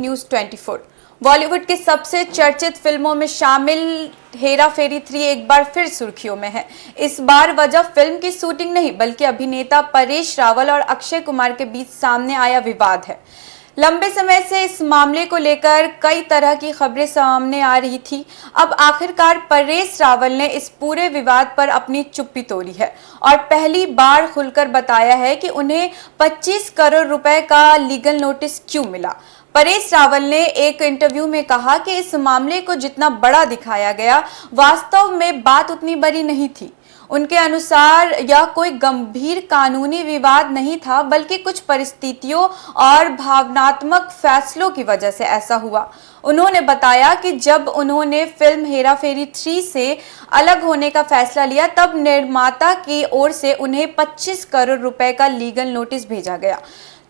News 24। Bollywood की सबसे चर्चित फिल्मों में शामिल हेरा फेरी 3 एक बार फिर सुर्खियों में है। इस बार वजह फिल्म की शूटिंग नहीं बल्कि अभिनेता परेश रावल और अक्षय कुमार के बीच सामने आया विवाद है। लंबे समय से इस मामले को लेकर कई तरह की खबरें सामने आ रही थी। अब आखिरकार परेश रावल ने इस पूरे विवाद पर अपनी चुप्पी तोड़ी है और पहली बार खुलकर बताया है कि उन्हें 25 करोड़ रुपए का लीगल नोटिस क्यों मिला। परेश रावल ने एक इंटरव्यू में कहा कि इस मामले को जितना बड़ा दिखाया गया, वास्तव में बात उतनी बड़ी नहीं थी। उनके अनुसार यह कोई गंभीर कानूनी विवाद नहीं था, बल्कि कुछ परिस्थितियों और भावनात्मक फैसलों की वजह से ऐसा हुआ। उन्होंने बताया कि जब उन्होंने फिल्म हेरा फेरी 3 से अलग होने का फैसला लिया, तब निर्माता की ओर से उन्हें 25 करोड़ रुपए का लीगल नोटिस भेजा गया।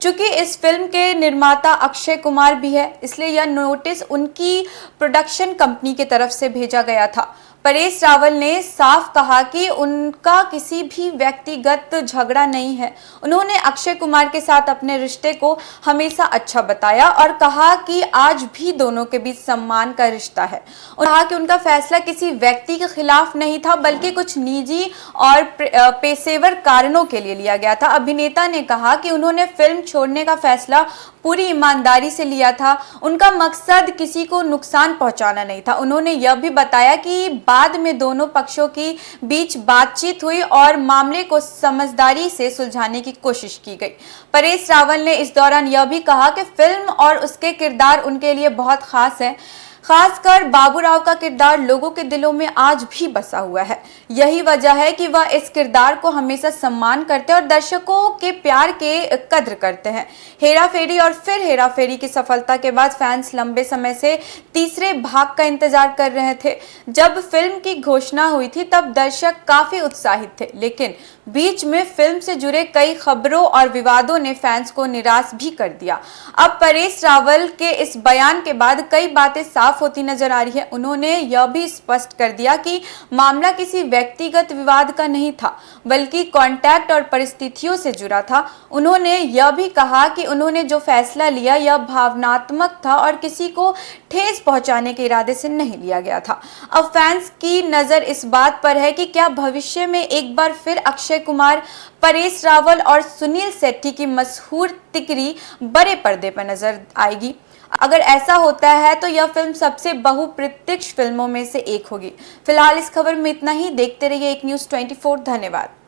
चूंकि इस फिल्म के निर्माता अक्षय कुमार भी है, इसलिए यह नोटिस उनकी प्रोडक्शन कंपनी की तरफ से भेजा गया था। परेश रावल ने साफ कहा कि उनका किसी भी व्यक्तिगत झगड़ा नहीं है। उन्होंने अक्षय कुमार के साथ अपने रिश्ते को हमेशा अच्छा बताया और कहा कि आज भी दोनों के बीच सम्मान का रिश्ता है। उन्होंने कहा कि उनका फैसला किसी व्यक्ति के खिलाफ नहीं था, बल्कि कुछ निजी और पेशेवर कारणों के लिए लिया गया था। अभिनेता ने कहा कि उन्होंने फिल्म छोड़ने का फैसला पूरी ईमानदारी से लिया था। उनका मकसद किसी को नुकसान पहुंचाना नहीं था। उन्होंने यह भी बताया कि बाद में दोनों पक्षों की बीच बातचीत हुई और मामले को समझदारी से सुलझाने की कोशिश की गई। परेश रावल ने इस दौरान यह भी कहा कि फिल्म और उसके किरदार उनके लिए बहुत खास है। खासकर बाबूराव का किरदार लोगों के दिलों में आज भी बसा हुआ है। यही वजह है कि वह इस किरदार को हमेशा सम्मान करते हैं और दर्शकों के प्यार के कद्र करते हैं। हेरा फेरी और फिर हेरा फेरी की सफलता के बाद फैंस लंबे समय से तीसरे भाग का इंतजार कर रहे थे। जब फिल्म की घोषणा हुई थी तब दर्शक काफी उत्साहित थे, लेकिन बीच में फिल्म से जुड़े कई खबरों और विवादों ने फैंस को निराश भी कर दिया। अब परेश रावल के इस बयान के बाद कई बातें साफ होती नजर आ रही है। उन्होंने यह भी स्पष्ट कर दिया कि मामला किसी व्यक्तिगत विवाद का नहीं था, बल्कि कॉन्टैक्ट और परिस्थितियों से जुड़ा था। उन्होंने यह भी कहा कि उन्होंने जो फैसला लिया यह भावनात्मक था और किसी को ठेस पहुंचाने के इरादे से नहीं लिया गया था। अब फैंस की नजर इस बात पर है कि क्या भविष्य में एक बार फिर अक्षय कुमार, परेश रावल और सुनील शेट्टी की मशहूर तिकरी बड़े पर्दे पर नजर आएगी। अगर ऐसा होता है तो यह फिल्म सबसे बहुप्रतीक्षित फिल्मों में से एक होगी। फिलहाल इस खबर में इतना ही। देखते रहिए एक न्यूज़ 24। धन्यवाद।